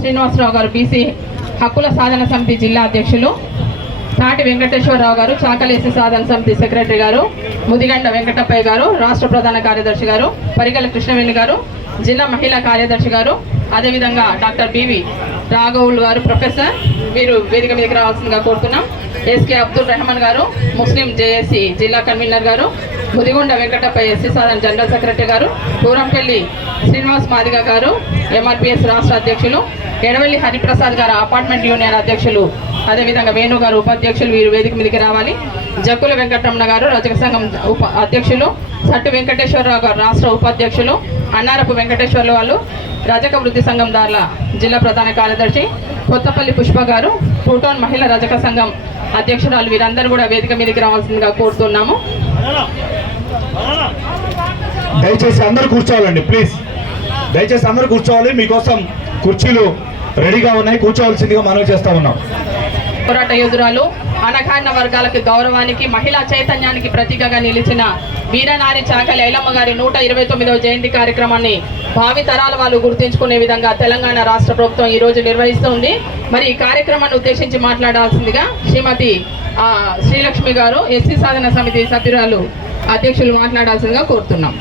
శ్రీనివాసరావు గారు బీసీ హక్కుల సాధన సమితి జిల్లా అధ్యక్షులు తాటి వెంకటేశ్వరరావు గారు చాకలేసి సాధన సమితి సెక్రటరీ గారు ముదిగండ వెంకటప్పయ్య గారు రాష్ట్ర ప్రధాన కార్యదర్శి గారు పరిగల కృష్ణవేణి గారు జిల్లా మహిళా కార్యదర్శి గారు అదేవిధంగా డాక్టర్ బివి రాఘవులు గారు ప్రొఫెసర్ మీరు వేదిక మీదకి రావాల్సిందిగా కోరుతున్నాం. ఎస్కే అబ్దుల్ రెహమాన్ గారు ముస్లిం జేఏసీ జిల్లా కన్వీనర్ గారు Mudigonda Venkatappa SC Sadhana general secretary గారు పూరంపల్లి శ్రీనివాస్ మాదిగ గారు ఎంఆర్పిఎస్ రాష్ట్ర అధ్యక్షులు ఎడవెల్లి హరిప్రసాద్ గారు అపార్ట్మెంట్ యూనియన్ అధ్యక్షులు అదేవిధంగా వేణు గారు ఉపాధ్యక్షులు వీరు వేదిక మీదకి రావాలి. జక్కుల వెంకటరమణ గారు రజక సంఘం ఉప అధ్యక్షులు సట్టు వెంకటేశ్వరరావు గారు రాష్ట్ర ఉపాధ్యక్షులు అన్నారపు వెంకటేశ్వర్లు వాళ్ళు రజక వృద్ధి సంఘం దారుల జిల్లా ప్రధాన కార్యదర్శి కొత్తపల్లి పుష్ప గారు ప్లూటోన్ మహిళా రజక సంఘం అధ్యక్షురాలు వీరందరూ కూడా వేదిక మీదకి రావాల్సిందిగా కోరుతున్నాము. దయచేసి అందరూ కూర్చోవాలండి ప్లీజ్ దయచేసి అందరూ కూర్చోవాలి మీకోసం కుర్చీలు రెడీగా ఉన్నాయి కూర్చోవాల్సిందిగా మనవి చేస్తా ఉన్నాం. పోరాట యోధురాలు అనగాడిన వర్గాలకు గౌరవానికి మహిళా చైతన్యానికి ప్రతీకగా నిలిచిన వీరనారి చాకలి ఐలమ్మ గారి నూట ఇరవై తొమ్మిదవ జయంతి కార్యక్రమాన్ని భావి తరాల వాళ్ళు గుర్తుంచుకునే విధంగా తెలంగాణ రాష్ట్ర ప్రభుత్వం ఈ రోజు నిర్వహిస్తుంది. మరి ఈ కార్యక్రమాన్ని ఉద్దేశించి మాట్లాడాల్సిందిగా శ్రీమతి శ్రీలక్ష్మి గారు ఎస్సీ సాధన సమితి సభ్యురాలు అధ్యక్షులు మాట్లాడాల్సిందిగా కోరుతున్నాం.